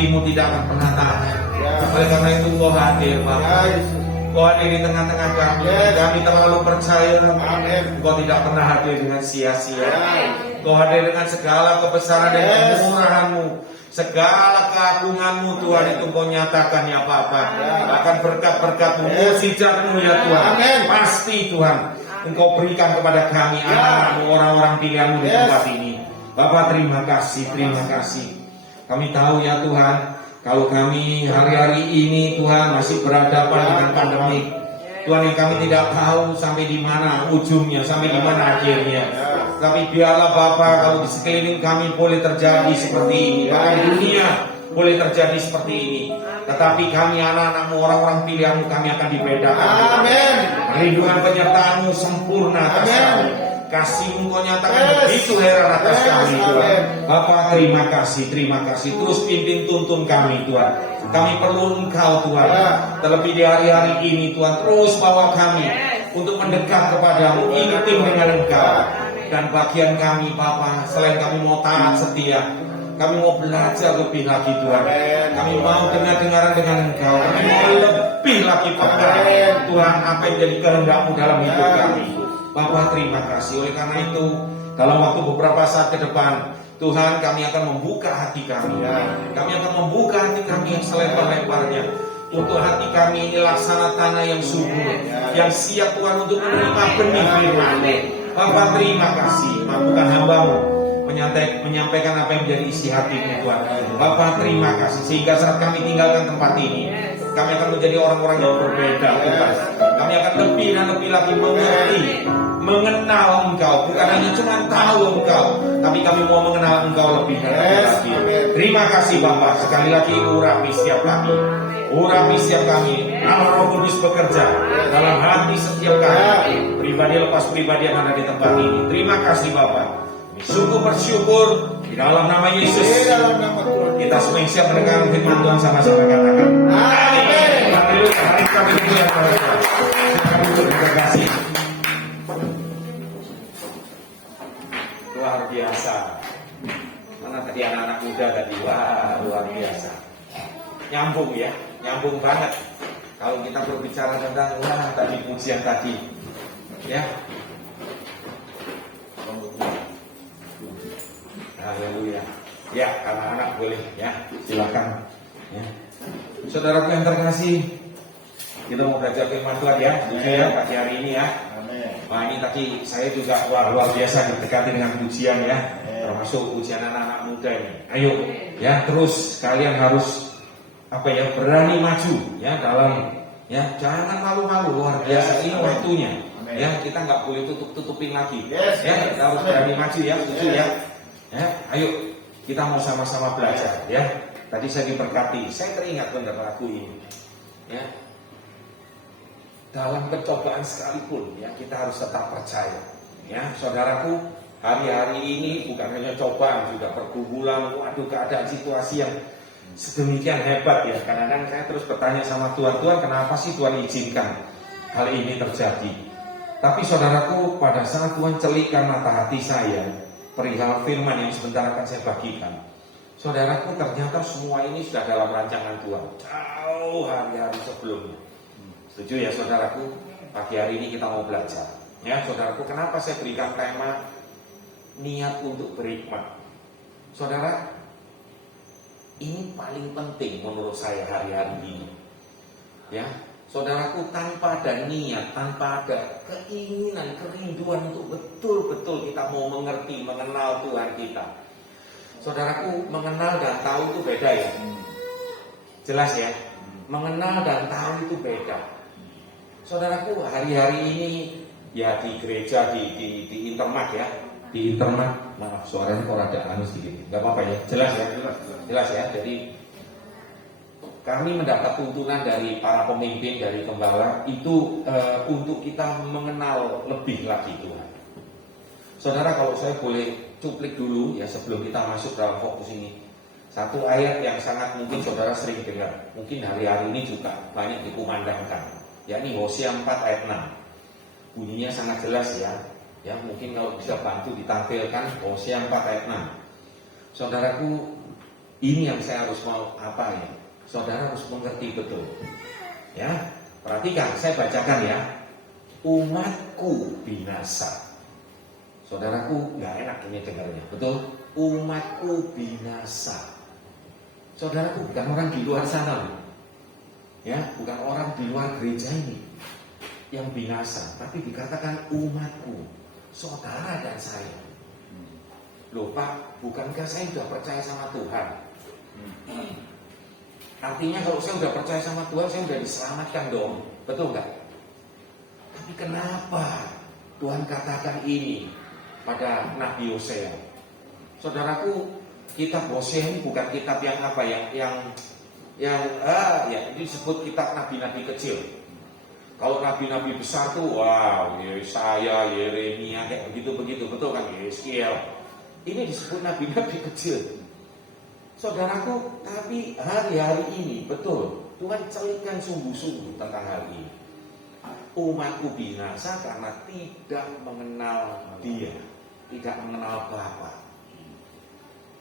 hatimu tidak akan pernah tahan. Oleh karena itu Engkau hadir Bapak. Engkau hadir di tengah-tengah kami. Kami terlalu percaya Engkau tidak pernah hadir dengan sia-sia. Engkau hadir dengan segala kebesaran dan kemurahan-Mu. Segala keagungan-Mu Tuhan itu Engkau nyatakan ya Bapak. Bahkan berkat-berkat-Mu, mujizat-Mu ya Tuhan. Pasti Tuhan Engkau berikan kepada kami anak-anak-Mu, orang-orang pilihan-Mu di tempat ini. Bapak terima kasih, terima kasih. Kami tahu ya Tuhan, kalau kami hari-hari ini Tuhan masih berhadapan dengan pandemi, Tuhan yang kami tidak tahu sampai di mana ujungnya, sampai di mana akhirnya. Tapi biarlah Bapak kalau di sekeliling kami boleh terjadi seperti ini, bahkan di dunia boleh terjadi seperti ini. Tetapi kami anak-anak-Mu, orang-orang pilihan-Mu, kami akan dibedakan. Amin. Perlindungan penyertaan-Mu sempurna atas kami. Kasih-Mu Kau nyatakan begitu heran atas kami Tuhan. Bapak terima kasih, terima kasih. Terus pimpin tuntun kami Tuhan. Kami perlu Engkau Tuhan. Terlebih di hari-hari ini Tuhan, terus bawa kami untuk mendekat kepadamu, intim dengan Engkau. Dan bagian kami Bapak, selain kami mau taat setia, kami mau belajar lebih lagi Tuhan. Kami mau dengar-dengaran dengan Engkau. Kami mau lebih lagi Bapak Tuhan, apa yang jadi kehendak-Mu dalam hidup kami. Bapak terima kasih. Oleh karena itu dalam waktu beberapa saat ke depan Tuhan, kami akan membuka hati kami. Kami akan membuka hati kami yang selebar-lebarnya. Untuk hati kami ini laksana tanah yang subur, yang siap Tuhan untuk menerima benih firman-Mu. Bapak terima kasih. Mampukan hamba-Mu menyampaikan apa yang menjadi isi hati-Mu Tuhan. Bapak terima kasih. Sehingga saat kami tinggalkan tempat ini, kami akan menjadi orang-orang yang berbeda Tuhan. Kami akan lebih dan lebih lagi mengerti, mengenal Engkau. Bukan hanya cuma tahu Engkau, tapi kami mau mengenal Engkau lebih dan lebih lagi. Terima kasih Bapak. Sekali lagi urapi setiap kami. Urapi setiap kami. Allah Roh Kudus bekerja dalam hati setiap kami. Pribadi lepas pribadi yang ada di tempat ini. Terima kasih Bapak. Sungguh bersyukur di dalam nama Yesus. Kita semua yang siap mendengar firman Tuhan sama-sama katakan amin. Haleluya. Mari kita berdiri yang berdoa. Terima kasih. Luar biasa. Mana tadi anak-anak muda tadi? Wah, luar biasa. Nyambung ya, nyambung banget. Kalau kita berbicara tentang tadi pujian tadi, ya. Haleluya. Ya, anak-anak boleh ya, silakan. Ya. Saudaraku yang terkasih, kita mau belajar firman Tuhan ya, ya pagi hari ini ya. Nah ini tadi saya juga luar biasa didekati dengan pujian ya, termasuk pujian anak-anak muda ini. Ayo ya, terus kalian harus berani maju ya dalam ya, jangan malu-malu, luar biasa ini waktunya. Ya, kita nggak boleh tutupin lagi. Ya, kita harus berani maju ya, setuju ya. Ya, ayo kita mau sama-sama belajar ya. Tadi saya diberkati, saya teringat benar lagu ini. Ya. Dalam pencobaan sekalipun ya, kita harus tetap percaya. Ya, saudaraku, hari-hari ini bukan hanya cobaan, juga pergumulan, waduh keadaan situasi yang sedemikian hebat ya. Kadang-kadang saya terus bertanya sama Tuhan, Tuhan kenapa sih Tuhan izinkan hal ini terjadi? Tapi saudaraku, pada saat Tuhan celikkan mata hati saya perihal firman yang sebentar akan saya bagikan, saudaraku, ternyata semua ini sudah dalam rancangan Tuhan jauh hari-hari sebelumnya. Setuju ya saudaraku? Pagi hari ini kita mau belajar ya saudaraku. Kenapa saya berikan tema niat untuk berhikmat? Saudara, ini paling penting menurut saya hari-hari ini ya saudaraku. Tanpa ada niat, tanpa ada keinginan, kerinduan untuk betul-betul kita mau mengerti, mengenal Tuhan kita, saudaraku, mengenal dan tahu itu beda ya. Jelas ya, mengenal dan tahu itu beda. Saudaraku, hari-hari ini ya di gereja, di intermat ya, di intermat, maaf suaranya kok ada anu sedikit, nggak apa-apa ya, jelas ya, jelas ya. Jadi kami mendapat tuntunan dari para pemimpin, dari gembala itu untuk kita mengenal lebih lagi Tuhan. Saudara, kalau saya boleh cuplik dulu ya sebelum kita masuk dalam fokus ini, satu ayat yang sangat mungkin saudara sering dengar, mungkin hari-hari ini juga banyak dikumandangkan, yakni Hosea 4 ayat 6. Bunyinya sangat jelas ya. Ya, mungkin kalau bisa bantu ditampilkan Hosea 4 ayat 6. Saudaraku, Ini yang saya harus mau apa ya? Saudara harus mengerti betul. Ya, perhatikan, saya bacakan ya. Umatku binasa. Saudaraku, nggak enak ini dengarnya, betul? Umatku binasa. Saudaraku bukan orang di luar sana loh. Ya, bukan orang di luar gereja ini yang binasa, tapi dikatakan umatku, saudara dan saya. Loh Pak, bukankah saya sudah percaya sama Tuhan? Artinya kalau saya sudah percaya sama Tuhan, saya sudah diselamatkan dong, betul nggak? Tapi kenapa Tuhan katakan ini pada Nabi Hosea? Saudaraku, kitab Hosea ini bukan kitab yang apa ya disebut kitab nabi-nabi kecil. Kalau nabi-nabi besar tuh wow, Yesaya, Yeremia kayak begitu betul kan, Yeskiel. Ini disebut nabi-nabi kecil. Saudaraku, tapi hari-hari ini betul Tuhan celitkan sungguh-sungguh tentang hal ini. Umatku binasa karena tidak mengenal Dia, tidak mengenal Bapa.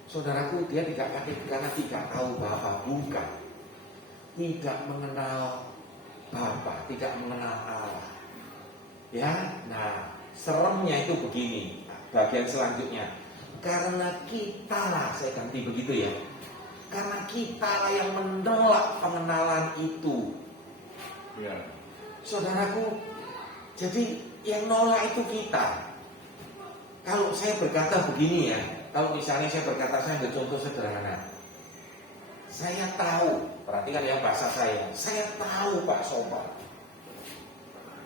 Saudaraku, dia karena tidak tahu Bapa, bukan. Tidak mengenal Bapa, tidak mengenal Allah. Ya, nah seremnya itu begini. Bagian selanjutnya, karena kita lah, saya ganti begitu ya. Karena kita lah yang menolak pengenalan itu. Ya. Saudaraku, jadi yang nolak itu kita. Kalau saya berkata begini ya, kalau misalnya saya berkata, saya ambil contoh sederhana. Saya tahu, perhatikan ya bahasa saya tahu Pak Sopar.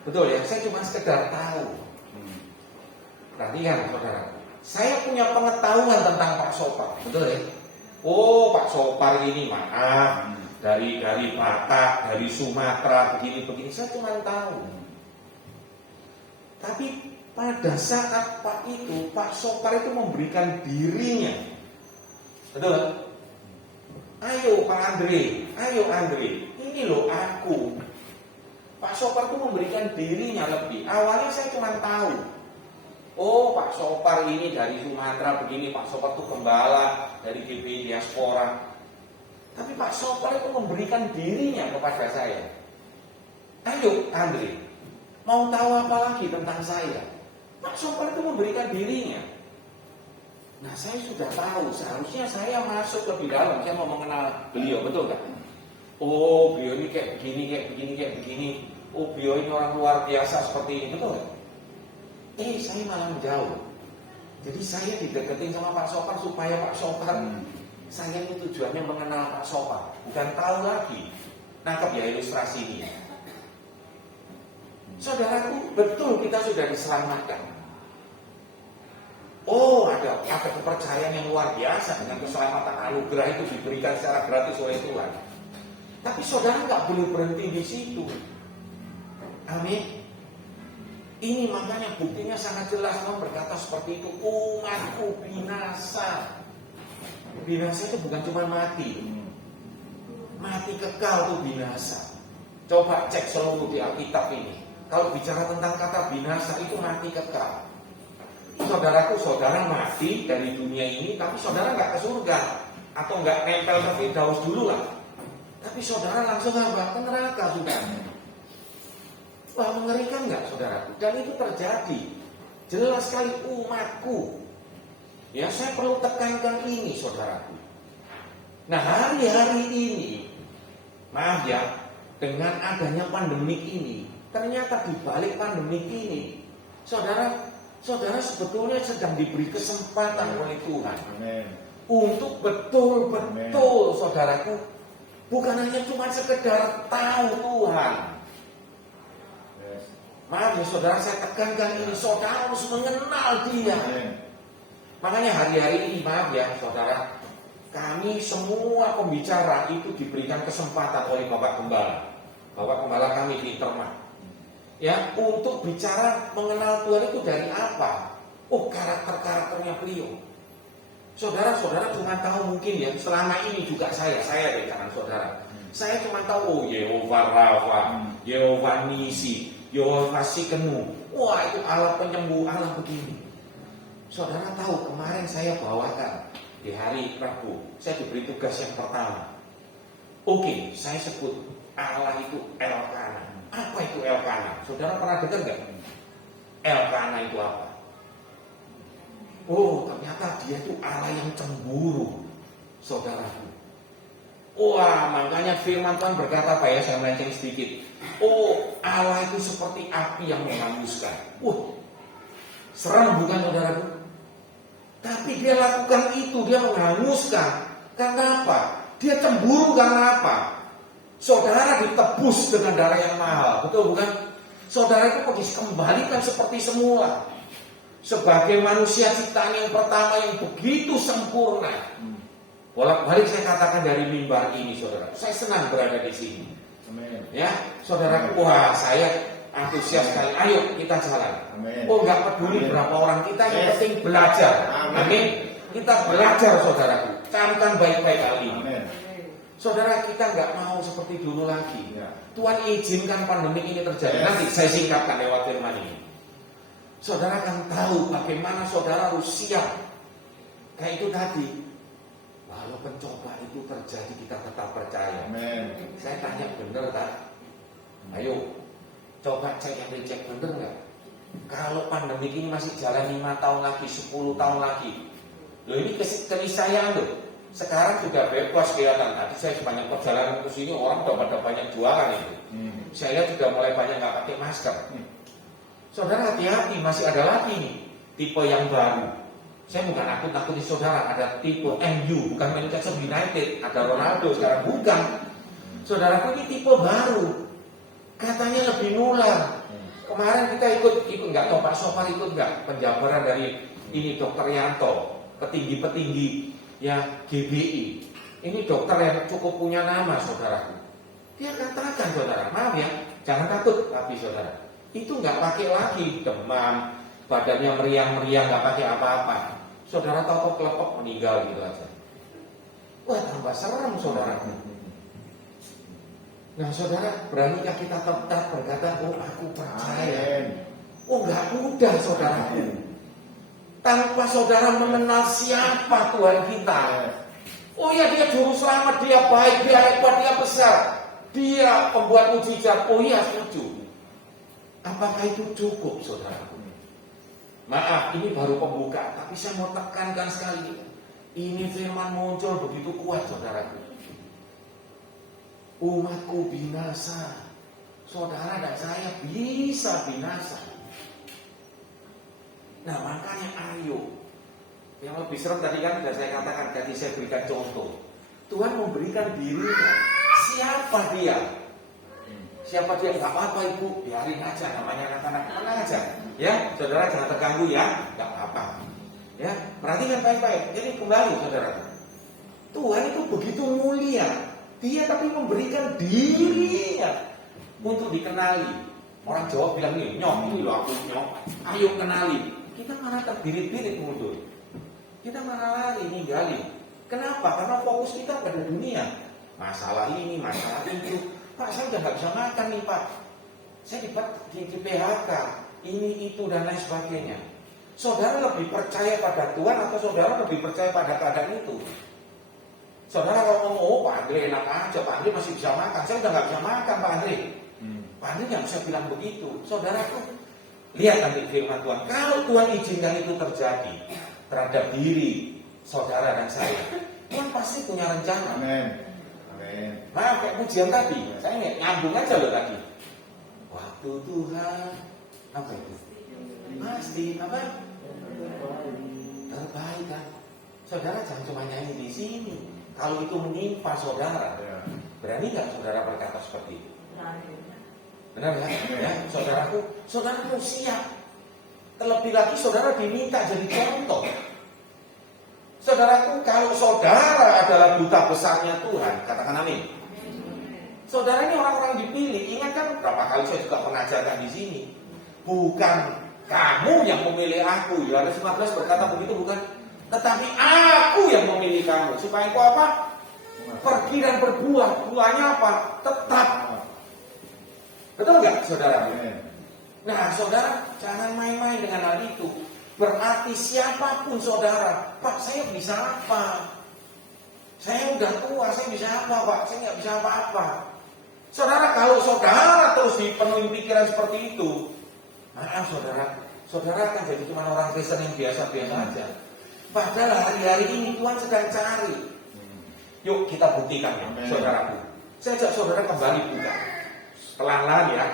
Betul ya, saya cuma sekedar tahu. Perhatikan saudara, saya punya pengetahuan tentang Pak Sopar, betul ya? Oh Pak Sopar ini maaf, dari Batak, dari Sumatera, begini, saya cuma tahu. Tapi pada saat Pak Sopar itu memberikan dirinya, betul? Ayo Pak Andre, ini loh aku. Pak Sopar itu memberikan dirinya lebih. Awalnya saya cuma tahu, oh Pak Sopar ini dari Sumatera begini, Pak Sopar itu gembala dari GPI Diaspora. Tapi Pak Sopar itu memberikan dirinya kepada saya. Ayo Andre, mau tahu apa lagi tentang saya? Pak Sopar itu memberikan dirinya. Nah saya sudah tahu, seharusnya saya masuk lebih dalam, saya mau mengenal beliau, betul gak? Oh beliau ini kayak begini. Oh beliau ini orang luar biasa seperti ini, betul gak? Saya malah menjauh. Jadi saya dideketin sama Pak Sopar supaya Pak Sopar, saya ini tujuannya mengenal Pak Sopar, bukan tahu lagi. Nangkep ya ilustrasi ini. Saudaraku, betul kita sudah diselamatkan. Oh ada kepercayaan yang luar biasa dengan keselamatan anugerah itu diberikan secara gratis oleh Tuhan. Tapi saudara nggak boleh berhenti di situ. Amin. Ini makanya buktinya sangat jelas, Tuhan berkata seperti itu. Umatku binasa. Binasa itu bukan cuma mati. Mati kekal itu binasa. Coba cek seluruh di Alkitab ini. Kalau bicara tentang kata binasa itu mati kekal. Saudaraku, saudara mati dari dunia ini, tapi saudara nggak ke surga atau nggak nempel ke Firdaus dulu lah. Tapi saudara langsung apa? Ke neraka sudah. Wah mengerikan nggak saudaraku? Dan itu terjadi. Jelas sekali umatku. Ya saya perlu tekankan ini saudaraku. Nah hari-hari ini, maaf ya, dengan adanya pandemik ini, ternyata di balik pandemik ini, saudara sebetulnya sedang diberi kesempatan oleh Tuhan. Amen. Untuk betul-betul saudaraku, bukan hanya cuma sekedar tahu Tuhan. Yes. Maaf ya saudara, saya tekankan ini, saudara harus mengenal Dia. Amen. Makanya hari-hari ini maaf ya saudara, kami semua pembicara itu diberikan kesempatan oleh Bapak Gembala kami di Intermat. Ya, untuk bicara mengenal Tuhan itu dari apa? Oh, karakternya beliau. Saudara-saudara cuma tahu mungkin ya, selama ini juga saya deh jangan saudara. Saya cuma tahu oh Yehova Rafa, Yehova Nisi, Yehova Sikenu. Wah, itu Allah penyembuh, Allah begini. Saudara tahu kemarin saya bawakan di hari Rabu, saya diberi tugas yang pertama. Oke, saya sebut Allah itu Elkana. Apa itu Elkana? Saudara pernah dengar nggak? Elkana itu apa? Oh, ternyata dia itu Allah yang cemburu, saudaraku. Wah, makanya firman Tuhan berkata apa ya? Saya melenceng sedikit. Oh, Allah itu seperti api yang menghanguskan. Serem bukan saudaraku? Tapi dia lakukan itu, dia menghanguskan. Karena apa? Dia cemburu karena apa? Saudara ditebus dengan darah yang mahal, betul bukan? Saudara itu pergi kembalikan seperti semula. Sebagai manusia ciptaan yang pertama yang begitu sempurna. Bolak-balik saya katakan dari mimbar ini, saudara. Saya senang berada di sini. Amin. Ya, saudara. Wah, saya antusias sekali. Ayo kita jalan. Amin. Oh, nggak peduli berapa orang kita, yang penting belajar. Amin. Kita belajar, saudaraku. Camkan baik-baik hal ini. Amin. Saudara, kita nggak mau seperti dulu lagi. Ya. Tuhan izinkan pandemi ini terjadi. Nanti saya singkapkan lewat firman ini. Saudara akan tahu bagaimana saudara harus siap. Kayak itu tadi. Kalau pencoba itu terjadi, kita tetap percaya. Amin. Saya tanya, bener tak? Ayo, coba cek yang dicek, bener nggak? Kalau pandemi ini masih jalan 5 tahun lagi, 10 tahun lagi. Loh, ini keniscayaan loh. Sekarang sudah bebas kelihatan. Tadi saya sepanjang perjalanan ke sini, orang udah pada banyak jualan itu. Saya lihat sudah mulai banyak nggak pakai masker. Saudara hati-hati, masih ada lagi nih tipe yang baru. Saya bukan nakut-nakuti saudara, ada tipe MU, bukan Manchester United, ada Ronaldo sekarang, bukan. Saudaraku, ini tipe baru, katanya lebih nular. Kemarin kita ikut nggak tahu Pak Sopar ikut nggak penjabaran dari ini Dokter Yanto, petinggi-petinggi ya GBI. Ini dokter yang cukup punya nama, saudaraku. Dia katakan, saudara, maaf ya, jangan takut, tapi saudara, itu nggak pakai lagi demam, badannya meriang-meriang, nggak pakai apa-apa. Saudara tahu kelepek meninggal gitu aja. Wah, tambah serem, saudara. Nah, saudara, beranikah kita tetap berkata, oh aku percaya? Oh, nggak mudah, saudaraku. Tanpa saudara mengenal siapa Tuhan kita. Oh ya, dia juru selamat, dia baik, dia hebat, dia besar, dia pembuat mujizat. Oh iya, setuju. Apakah itu cukup, saudaraku? Maaf, ini baru pembuka, tapi saya mau tekankan sekali. Ini firman muncul begitu kuat, saudaraku. Umatku binasa, saudara dan saya bisa binasa. Nah, makanya ayo. Yang lebih serem tadi kan sudah saya katakan, tadi saya berikan contoh. Tuhan memberikan dirinya. Siapa dia? Siapa dia? Gak apa-apa ibu, biarin aja, namanya anak-anak, tenang aja. Ya, saudara jangan terganggu ya, gak apa-apa. Ya, perhatikan baik-baik. Jadi kembali, saudara. Tuhan itu begitu mulia. Dia tapi memberikan dirinya untuk dikenali. Orang Jawa bilang nih, nyok, ini loh aku nyok. Ayo kenali. Kita malah terbirit-birit mundur. Kita malah lari, ninggalin. Kenapa? Karena fokus kita pada dunia. Masalah ini, masalah itu. Pak, saya udah gak bisa makan nih Pak. Saya di PHK. Ini, itu, dan lain sebagainya. Saudara lebih percaya pada Tuhan atau saudara lebih percaya pada keadaan itu? Saudara kalau ngomong, oh Pak Andre enak aja, Pak Andre masih bisa makan. Saya udah gak bisa makan Pak Andre. Pak Andre gak bisa bilang begitu. Saudara tuh, lihat nanti firman Tuhan. Kalau Tuhan izinkan itu terjadi terhadap diri saudara dan saya, Tuhan pasti punya rencana. Amin. Maaf, kayak pujian tadi, saya nyambung aja loh tadi. Waktu Tuhan, apa itu? Pasti, apa? Terbaik kan? Saudara jangan cuma nyanyi di sini. Kalau itu menimpa saudara, berani nggak saudara berkata seperti itu? Benar kan? Ya, saudaraku siap. Terlebih lagi saudara diminta jadi contoh. Saudaraku, kalau saudara adalah duta besarnya Tuhan, katakan amin. Saudara ini orang-orang dipilih. Ingat kan berapa kali saya juga mengajarkan di sini. Bukan kamu yang memilih aku. Yohanes 15 berkata begitu, bukan? Tetapi aku yang memilih kamu. Supaya kau apa? Pergi dan berbuah. Buahnya apa? Tetap. Betul nggak, saudara? Nah, saudara jangan main-main dengan hal itu. Berarti siapapun saudara, Pak saya bisa apa? Saya udah tua, saya bisa apa Pak? Saya nggak bisa apa-apa. Saudara, kalau saudara terus dipenuhi pikiran seperti itu, maaf saudara akan jadi cuma orang Kristen yang biasa-biasa aja. Padahal hari-hari ini Tuhan sedang cari. Yuk kita buktikan ya, saudaraku. Saya ajak saudara kembali buka. Pelan-pelan ya.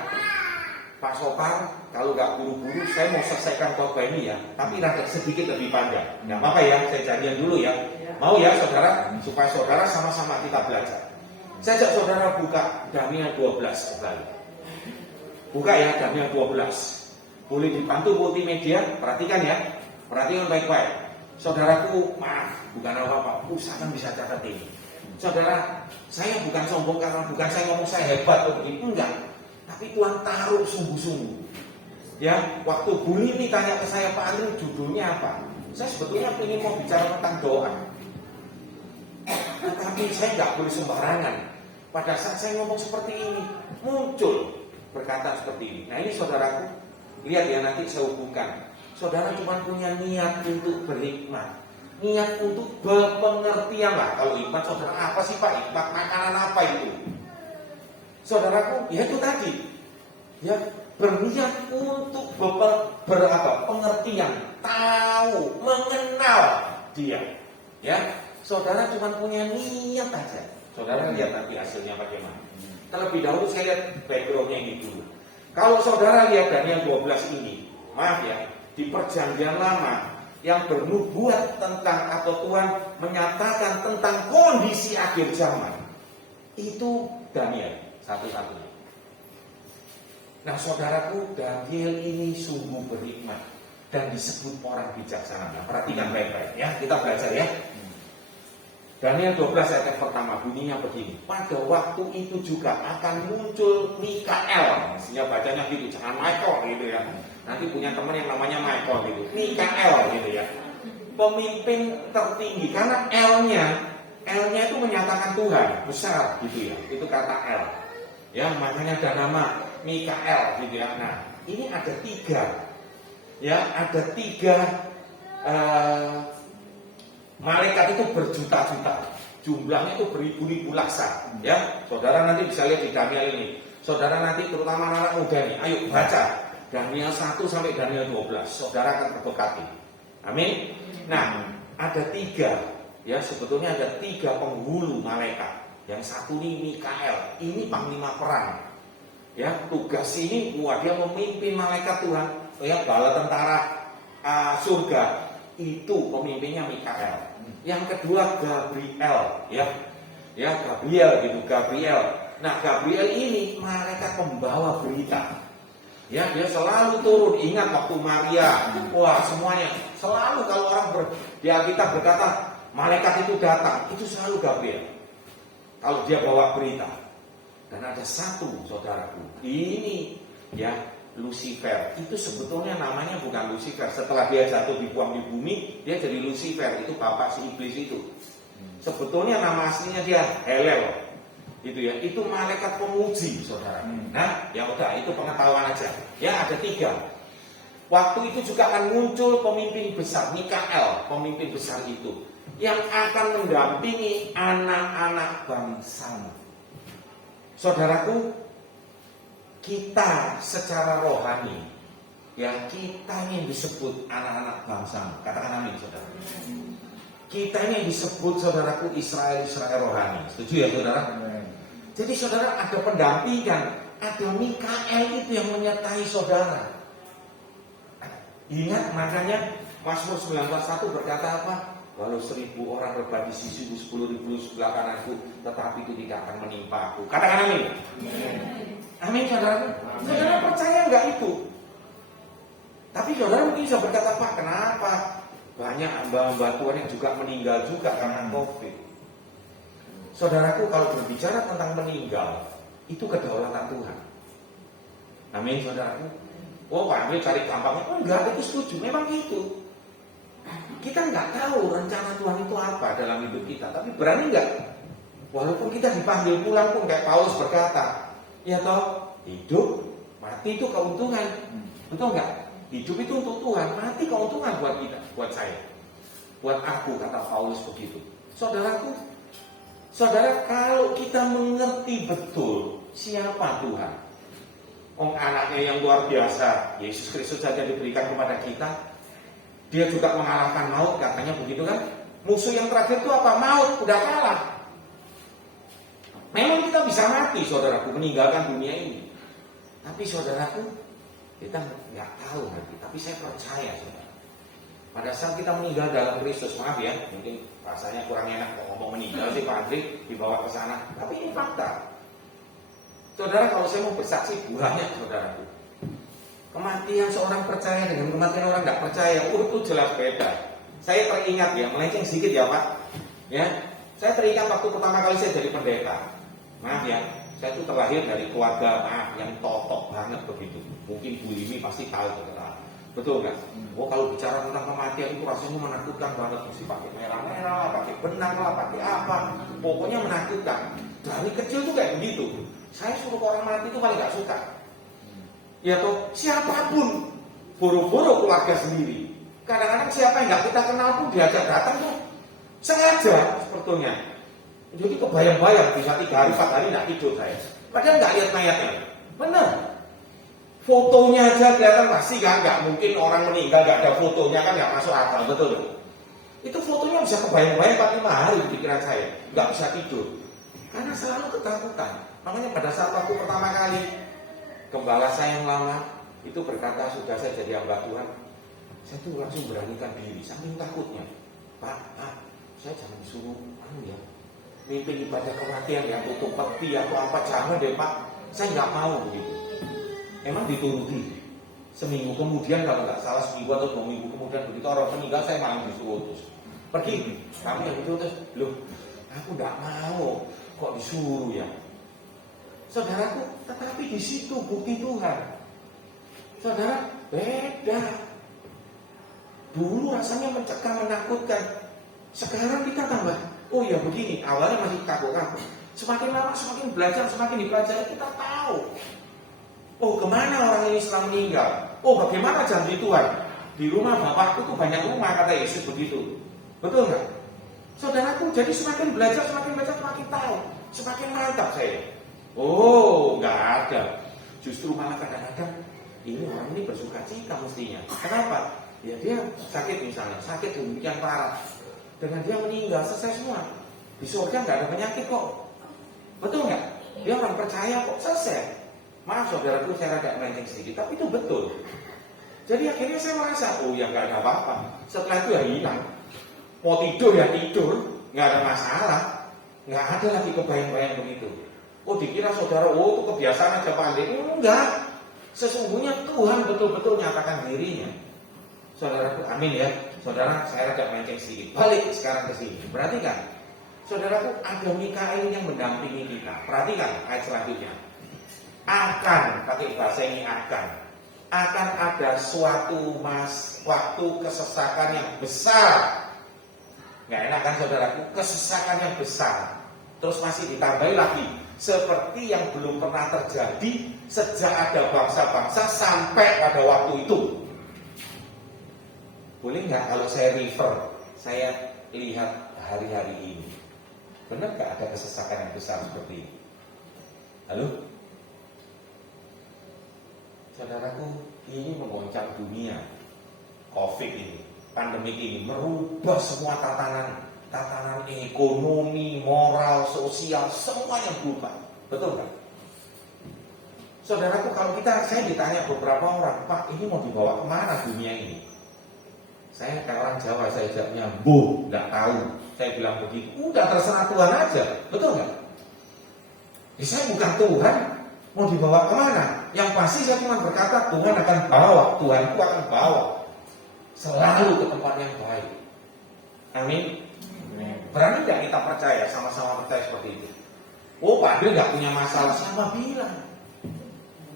Pak Sopar, kalau nggak buru-buru, saya mau selesaikan khotbah ini ya. Tapi rada sedikit lebih panjang. Nggak apa-apa ya, saya janjian dulu ya. Mau ya saudara, supaya saudara sama-sama kita belajar. Saya ajak saudara buka Daniel 12 kembali. Buka ya Daniel 12. Boleh dibantu multimedia, perhatikan ya. Perhatikan baik-baik. Saudaraku, maaf, bukan apa-apa, usahakan bisa catat ini. Saudara, saya bukan sombong karena bukan saya ngomong saya hebat atau begitu, enggak. Tapi Tuhan taruh sungguh-sungguh. Ya, waktu Bu Lini tanya ke saya, Pak Andri judulnya apa? Saya sebetulnya ingin mau bicara tentang doa. Tetapi saya nggak boleh sembarangan. Pada saat saya ngomong seperti ini, muncul perkataan seperti ini. Nah ini saudaraku, lihat ya nanti saya hubungkan. Saudara cuma punya niat untuk berhikmat, niat untuk berpengertian lah. Kalau hikmat saudara apa sih Pak? Hikmat makanan apa itu? Saudaraku, ya itu tadi, ya berniat untuk pengertian, tahu, mengenal dia. Ya, saudara cuma punya niat aja. Saudara lihat nanti hasilnya bagaimana. Terlebih dahulu saya lihat backgroundnya ini dulu. Kalau saudara lihat Daniel 12 ini, maaf ya, di perjanjian lama yang bernubuat tentang atau Tuhan menyatakan tentang kondisi akhir zaman, itu Daniel satu-satunya. Nah saudaraku, Daniel ini sungguh berhikmat dan disebut orang bijaksana. Nah, perhatikan baik-baik ya, kita belajar ya. Daniel 12 ayat yang pertama bunyinya begini. Pada waktu itu juga akan muncul Mikael. Mestinya bacanya gitu, jangan Michael gitu ya. Nanti punya teman yang namanya Michael gitu. Mikael gitu ya. Pemimpin tertinggi karena L-nya itu menyatakan Tuhan besar gitu ya. Itu kata L. Ya, makanya ada nama Mikael gitu ya. Nah, ini ada 3. Ya, ada 3 malaikat itu berjuta-juta, jumlahnya itu beribu-ribu laksa. Ya, saudara nanti bisa lihat di Daniel ini. Saudara nanti terutama anak muda nih, ayo baca Daniel 1 sampai Daniel 12. Saudara akan terberkati. Amin. Nah, ada 3. Ya, sebetulnya ada 3 penghulu malaikat. Yang satu ini Mikael, ini panglima perang. Ya, tugas ini, dia memimpin malaikat Tuhan. Ya, bala tentara surga. Itu pemimpinnya Mikael. Yang kedua Gabriel, ya Gabriel gitu, Gabriel. Nah Gabriel ini malaikat pembawa berita. Ya dia selalu turun. Ingat waktu Maria, wah semuanya selalu kalau orang di Alkitab berkata malaikat itu datang, itu selalu Gabriel. Kalau dia bawa berita. Dan ada satu saudaraku, ini ya Lucifer, itu sebetulnya namanya bukan Lucifer. Setelah dia jatuh dibuang di bumi, dia jadi Lucifer, itu bapak si iblis itu. Sebetulnya nama aslinya dia Helel, itu ya, itu malaikat pemuji, saudara. Nah, ya udah, itu pengetahuan aja. Ya ada 3. Waktu itu juga akan muncul pemimpin besar, Mikael, pemimpin besar itu, yang akan mendampingi anak-anak bangsa. Saudaraku, kita secara rohani, ya kita ini disebut anak-anak bangsa. Katakan amin, saudara. Kita ini disebut saudaraku Israel rohani. Setuju ya, saudara? Jadi saudara ada pendampingan, ada Mikael itu yang menyertai saudara. Ingat makanya Mazmur 19:1 berkata apa? Walau 1000 orang rebah di sisiku, 10.000 sebelah kananku, tetapi itu tidak akan menimpa aku. Katakan amin. Amin, saudara. Saudara percaya enggak itu? Tapi saudara mungkin bisa berkata, Pak, kenapa banyak hamba-hamba Tuhan yang juga meninggal juga karena COVID? Saudaraku, kalau berbicara tentang meninggal, itu kedaulatan Tuhan. Amin, saudaraku. Oh, Pak Amil cari gampangnya. Oh, enggak, itu setuju. Memang itu. Kita enggak tahu rencana Tuhan itu apa dalam hidup kita. Tapi berani enggak? Walaupun kita dipanggil pulang pun kayak Paulus berkata, ya toh, hidup, mati itu keuntungan. Betul enggak? Hidup itu untuk Tuhan, mati keuntungan buat kita, buat saya, buat aku, kata Paulus begitu. Saudaraku, saudara, kalau kita mengerti betul siapa Tuhan, anaknya yang luar biasa, Yesus Kristus saja diberikan kepada kita, dia juga mengalahkan maut, katanya begitu kan? Musuh yang terakhir itu apa? Maut, udah kalah. Memang kita bisa mati, saudaraku, meninggalkan dunia ini. Tapi saudaraku, kita nggak tahu nanti. Tapi saya percaya, saudara. Pada saat kita meninggal dalam Kristus, maaf ya, mungkin rasanya kurang enak kalau ngomong meninggal sih Pak Andri dibawa ke sana. Tapi ini fakta. Saudara, kalau saya mau bersaksi banyak, saudaraku. Kematian seorang percaya dengan kematian orang nggak percaya, itu jelas beda. Saya teringat ya, melenceng sedikit ya Pak. Ya, saya teringat waktu pertama kali saya jadi pendeta. Maaf ya, saya itu terlahir dari keluarga yang totok banget begitu. Mungkin Bu Limi pasti tahu, saudara. Betul nggak? Oh, kalau bicara tentang kematian itu rasanya menakutkan banget. Mesti pakai merah-merah, pakai benang lah, pakai apa. Pokoknya menakutkan. Dari kecil tuh kayak begitu. Saya suruh orang mati itu paling nggak suka. Ya toh, siapapun, boro-boro keluarga sendiri. Kadang-kadang siapa yang nggak kita kenal pun diajak datang tuh sengaja sebetulnya. Jadi kebayang-bayang bisa 3 hari 4 hari nggak tidur saya. Padahal nggak lihat mayatnya. Benar. Fotonya aja kelihatan pasti kan, nggak mungkin orang meninggal nggak ada fotonya kan, nggak masuk akal, betul. Itu fotonya bisa kebayang-bayang 4-5 hari di pikiran saya, nggak bisa tidur. Karena selalu ketakutan. Makanya pada saat waktu pertama kali gembala saya yang lama itu berkata sudah saya jadi hamba Tuhan, saya tuh langsung beranikan diri, saking takutnya. Pak, saya jangan disuruh ya, mimpin ibadah kematian ya, tutup peti atau apa, jangan deh Pak, saya nggak mau begitu. Emang dituruti. Seminggu kemudian kalau nggak salah, seminggu atau 2 minggu kemudian begitu orang meninggal, saya malah disuruh terus pergi. Kami yang itu terus, loh, aku nggak mau, kok disuruh ya. Saudaraku, tetapi di situ bukti Tuhan. Saudara, beda. Dulu rasanya mencekam, menakutkan. Sekarang kita tambah, oh ya begini, awalnya masih takut-takut. Semakin lama, semakin belajar, semakin dipelajari, kita tahu. Oh, kemana orang ini setelah meninggal? Oh, bagaimana janji Tuhan? Di rumah bapakku tuh banyak rumah, kata Yesus begitu. Betul nggak? Saudaraku, jadi semakin belajar, semakin tahu. Semakin mantap saya. Oh, nggak ada. Justru malah kadang-kadang, ini orang ini bersuka cita mestinya. Kenapa? Ya dia sakit misalnya, sakit demikian parah. Dengan dia meninggal, selesai semua. Di surga nggak ada penyakit kok. Betul nggak? Dia orang percaya kok, selesai. Maaf saudaraku, saya agak melenceng sedikit, tapi itu betul. Jadi akhirnya saya merasa, oh ya nggak ada apa-apa. Setelah itu ya hilang. Mau tidur ya tidur, nggak ada masalah. Nggak ada lagi kebayang-bayang begitu. Oh dikira saudara, oh itu kebiasaan aja Pak Andi. Enggak. Sesungguhnya Tuhan betul-betul nyatakan dirinya. Saudaraku, amin ya. Saudara, saya agak melenceng sedikit. Balik sekarang ke sini. Perhatikan. Saudaraku, ada Mikael yang mendampingi kita. Perhatikan ayat selanjutnya. Akan, pakai bahasa ini akan ada suatu waktu kesesakan yang besar. Nggak enak kan saudaraku, kesesakan yang besar. Terus masih ditambahi lagi, seperti yang belum pernah terjadi sejak ada bangsa-bangsa sampai pada waktu itu. Boleh nggak kalau saya refer, saya lihat hari-hari ini, benar nggak ada kesesakan yang besar seperti ini? Halo? Saudaraku, ini menggoncang dunia. Covid ini, pandemi ini merubah semua tatanan ekonomi, moral, sosial, semua yang berubah. Betul nggak? Saudaraku, kalau saya ditanya beberapa orang, Pak, ini mau dibawa kemana dunia ini? Saya kayak orang Jawa, saya jawabnya, bu, nggak tahu. Saya bilang begitu, udah terserah Tuhan aja. Betul nggak? Saya bukan Tuhan. Mau dibawa kemana? Yang pasti saya cuma berkata Tuhan akan bawa, Tuhanku akan bawa selalu ke tempat yang baik. Amin. Berani tidak kita percaya, sama-sama percaya seperti itu? Oh, Pak Adil nggak punya masalah, siapa bilang?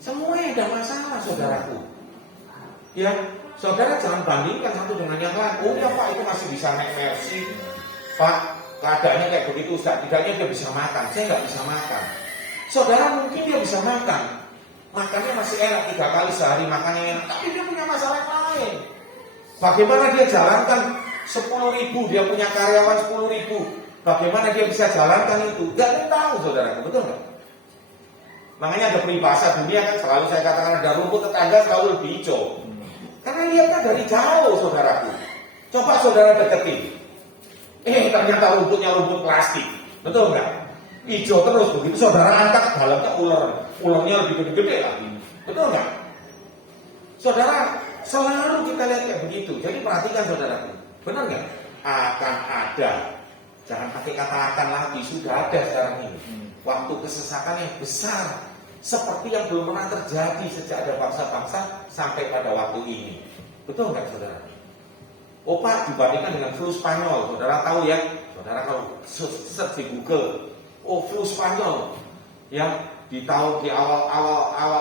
Semuanya ada masalah, saudaraku. Ya, saudara jangan bandingkan satu dengan yang lain. Oh ya Pak, itu masih bisa naik Mercy. Pak, keadaannya kayak begitu, setidaknya dia bisa makan. Saya nggak bisa makan. Saudara mungkin dia bisa makan, makannya masih enak 3 kali sehari, makannya enak, tapi dia punya masalah yang lain. Bagaimana dia jalankan 10.000, dia punya karyawan 10.000, bagaimana dia bisa jalankan itu? Gak tahu saudara, betul nggak? Makanya ada peribahasa dunia kan selalu saya katakan, ada rumput tetangga selalu lebih hijau. Karena lihatnya dari jauh saudaraku. Coba saudara deketin, ternyata rumputnya rumput plastik, betul nggak? Hijau terus, begitu saudara angkat dalamnya ularnya lebih gede-gede lagi, betul nggak? Saudara, selalu kita lihat kayak begitu. Jadi perhatikan saudaraku, benar nggak? Akan ada, jangan pakai kata akan lagi, sudah ada sekarang ini. Waktu kesesakan yang besar, seperti yang belum pernah terjadi sejak ada bangsa-bangsa sampai pada waktu ini, betul nggak saudara? Oh Pak, dibandingkan dengan flu Spanyol, saudara tahu ya? Saudara kalau search di Google, oh flu Spanyol yang di awal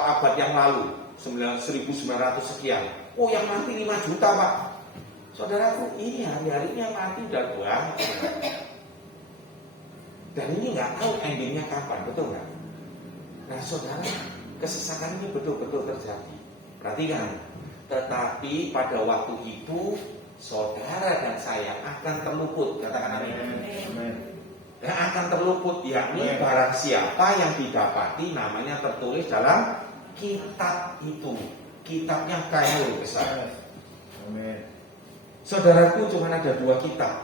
abad yang lalu, 1900 sekian. Oh yang mati 5 juta Pak. Saudaraku, ini hari-harinya mati udah banyak. Dan ini nggak tahu endingnya kapan, betul nggak? Nah saudara, kesesakan ini betul-betul terjadi. Perhatikan. Tetapi pada waktu itu saudara dan saya akan terluput, katakan amin. Yang akan terluput, yakni barang siapa yang didapati namanya tertulis dalam kitab itu. Kitabnya Kainul besar. Saudaraku, cuma ada 2 kitab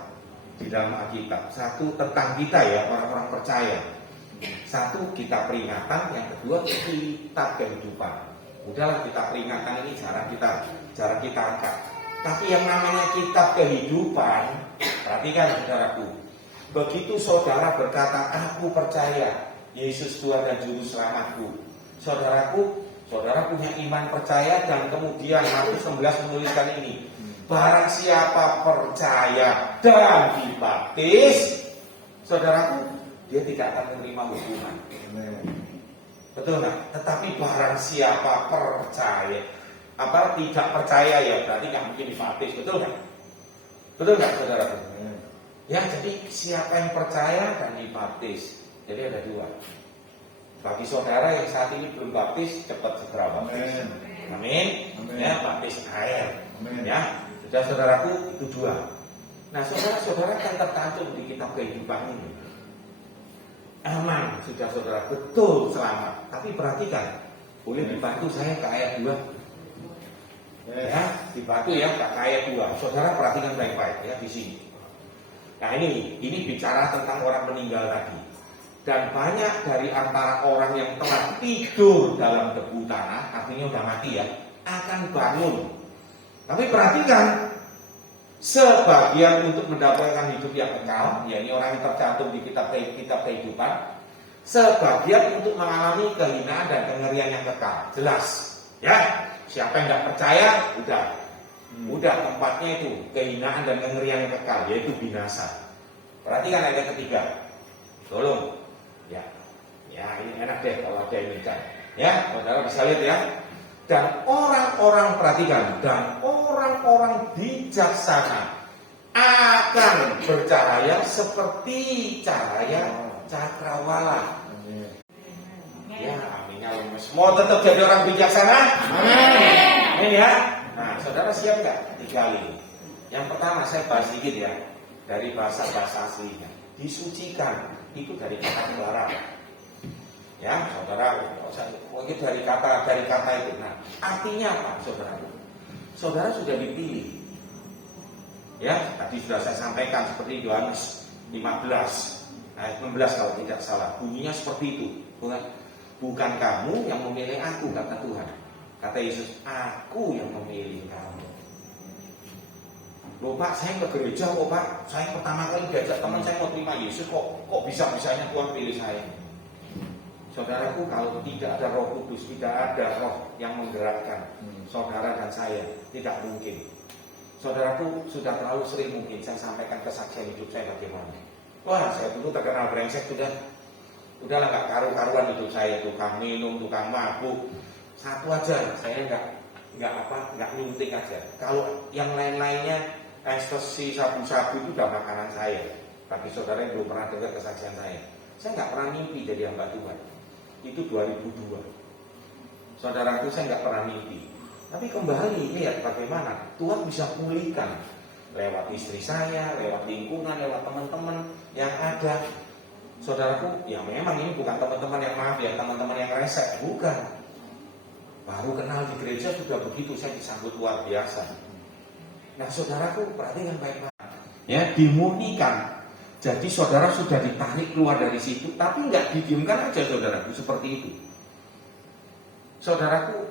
di dalam Alkitab. Satu tentang kita ya, orang-orang percaya. Satu kitab peringatan, yang kedua kitab kehidupan. Udahlah, kitab peringatan ini jarang kita angkat. Tapi yang namanya kitab kehidupan, perhatikan saudaraku. Begitu saudara berkata, aku percaya Yesus Tuhan dan Juru Selamatku. Saudaraku, saudara punya iman percaya, dan kemudian Matius 16 menuliskan ini. Barang siapa percaya dan dibaptis, saudaraku, dia tidak akan menerima hukuman. Betul nggak? Tetapi barang siapa percaya, tidak percaya ya berarti nggak mungkin dibaptis, betul nggak? Betul nggak saudara? Ya, jadi siapa yang percaya dan dibaptis. Jadi ada 2. Bagi saudara yang saat ini belum baptis, cepat segera baptis. Amin. Ya, baptis air. Ya, sudah saudaraku, itu 2. Nah, saudara-saudara kan tercantum di kitab kehidupan ini. Aman, sudah saudara, betul selamat. Tapi perhatikan, boleh dibantu saya ke ayat 2. Ya, dibantu ya ke ayat 2. Saudara perhatikan baik-baik ya di sini. Nah ini bicara tentang orang meninggal tadi. Dan banyak dari antara orang yang telah tidur dalam debu tanah, artinya udah mati ya, akan bangun. Tapi perhatikan, sebagian untuk mendapatkan hidup yang kekal, yakni orang yang tercantum di kitab kehidupan. Sebagian untuk mengalami kehinaan dan kengerian yang kekal. Jelas ya, siapa yang tidak percaya, udah tempatnya itu kehinaan dan kengerian yang kekal, yaitu binasa. Perhatikan ayat ketiga, tolong ya ini enak deh kalau ada yang minta ya, saudara bisa lihat ya. Dan orang-orang, perhatikan, dan orang-orang bijaksana akan bercahaya seperti cahaya cakrawala. Ya, amin. Mau tetap jadi orang bijaksana? Amin ya. Nah, saudara siap nggak 3 hal ini? Yang pertama saya bahas sedikit ya, dari bahasa aslinya. Disucikan itu dari kata barat. Ya, saudara, mungkin dari kata itu. Nah, artinya apa, saudara? Saudara sudah dipilih. Ya, tadi sudah saya sampaikan seperti Yohanes 15 ayat 16 kalau tidak salah. Bunyinya seperti itu. Bukan kamu yang memilih aku, kata Tuhan. Kata Yesus, aku yang memilih kamu. Loh Pak, saya ke gereja kok Pak. Saya pertama kali diajak teman saya mau terima Yesus, kok bisa-bisanya Tuhan pilih saya. Saudaraku, kalau tidak ada Roh Kudus, tidak ada roh yang menggerakkan saudara dan saya, tidak mungkin. Saudaraku, sudah terlalu sering mungkin saya sampaikan kesaksian hidup saya bagaimana. Wah, saya dulu terkenal brengsek, udahlah nggak karu-karuan hidup saya, tukang minum, tukang mabuk. Satu aja, saya nggak nyuntik aja. Kalau yang lain-lainnya, ekstasi, sabu-sabu itu udah makanan saya. Bagi saudara yang belum pernah dengar kesaksian saya nggak pernah mimpi jadi hamba Tuhan. Itu 2002. Saudaraku, saya nggak pernah mimpi. Tapi kembali lihat bagaimana Tuhan bisa pulihkan lewat istri saya, lewat lingkungan, lewat teman-teman yang ada. Saudaraku, ya memang ini bukan teman-teman yang maaf ya, teman-teman yang resek, bukan. Baru kenal di gereja sudah begitu, saya disambut luar biasa. Nah saudaraku, perhatikan baik-baik. Ya, dimurnikan. Jadi saudara sudah ditarik keluar dari situ, tapi nggak didiamkan aja saudaraku seperti itu. Saudaraku,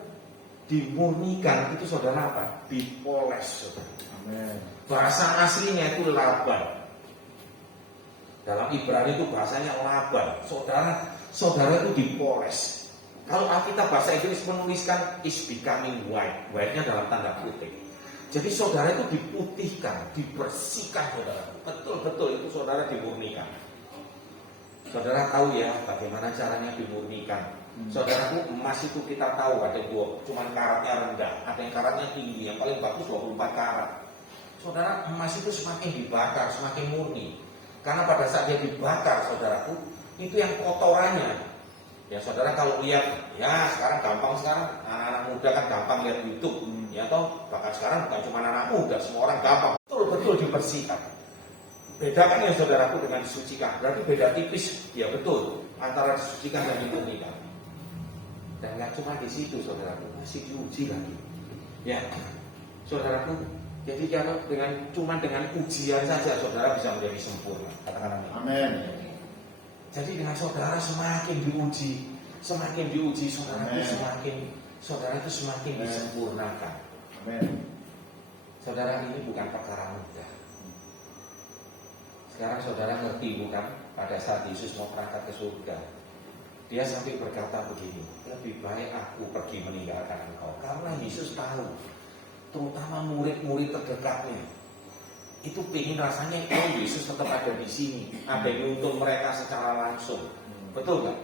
dimurnikan itu saudara apa? Dipoles. Amin. Bahasa aslinya itu laban. Dalam Ibrani itu bahasanya laban. Saudara itu dipoles. Kalau Alkitab bahasa Inggris menuliskan is becoming white. White-nya dalam tanda kutip. Jadi saudara itu diputihkan, dibersihkan saudara. Betul-betul itu saudara dimurnikan. Saudara tahu ya bagaimana caranya dimurnikan. Saudaraku, emas itu kita tahu ada yang cuma karatnya rendah, ada yang karatnya tinggi, yang paling bagus 24 karat. Saudara, emas itu semakin dibakar, semakin murni. Karena pada saat dia dibakar, saudaraku, itu yang kotorannya. Ya saudara kalau lihat, ya sekarang gampang sekarang anak-anak muda kan gampang lihat YouTube, ya toh bahkan sekarang bukan cuma anak muda, semua orang gampang betul-betul dibersihkan. Bedakan ya saudaraku dengan disucikan, berarti beda tipis, ya betul antara disucikan dan dimurnikan. Dan nggak cuma di situ saudaraku, masih diuji lagi. Ya, saudaraku, jadi kalau dengan ujian saja saudara bisa menjadi sempurna. Katakan amin. Amin. Jadi dengan saudara semakin diuji saudaraku, saudara itu semakin Amen. disempurnakan. Amin. Saudara, ini bukan perkara mudah. Sekarang saudara ngerti bukan? Pada saat Yesus mau berangkat ke surga, dia sampai berkata begini, lebih baik aku pergi meninggalkan engkau. Karena Yesus tahu, terutama murid-murid terdekatnya, itu pengen rasanya Yesus tetap ada di sini, ada yang nuntun mereka secara langsung, betul nggak?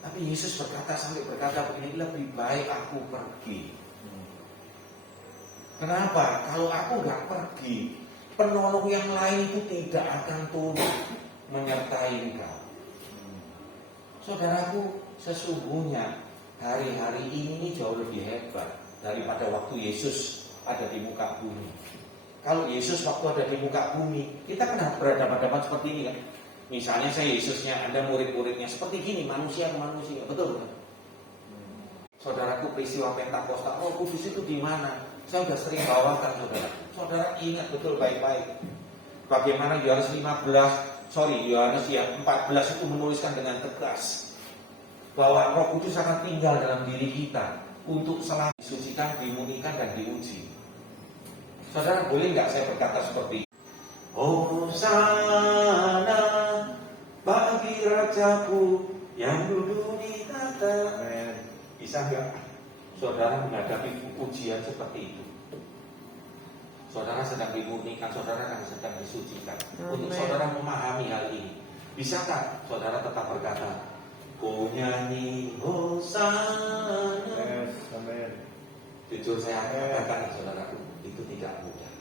Tapi Yesus sampai berkata begini, lebih baik aku pergi. Kenapa? Kalau aku nggak pergi, penolong yang lain itu tidak akan turun menyertai engkau. Saudaraku, sesungguhnya hari-hari ini jauh lebih hebat daripada waktu Yesus ada di muka bumi. Kalau Yesus waktu ada di muka bumi, kita kan berhadapan-hadapan seperti ini kan. Misalnya saya Yesusnya, Anda murid-muridnya seperti gini, manusia ke manusia, betul kan? Saudaraku, peristiwa Pentakosta, oh Kudus itu di mana? Saya sudah sering bawakan saudara. Saudara ingat betul baik-baik. Bagaimana Yohanes 14 itu menuliskan dengan tegas bahwa Roh Kudus akan tinggal dalam diri kita untuk selalu disucikan, dimurnikan dan diuji. Saudara, boleh nggak saya berkata seperti Hosana bagi Rajaku yang duduk di tata. Bisa nggak saudara menghadapi ujian seperti itu? Saudara sedang dimurnikan, saudara kan sedang disucikan. Untuk saudara memahami hal ini, bisakah saudara tetap berkata, "Ku nyanyi Hosana"? Yes, amin. Jujur saya katakan saudaraku, itu tidak mudah.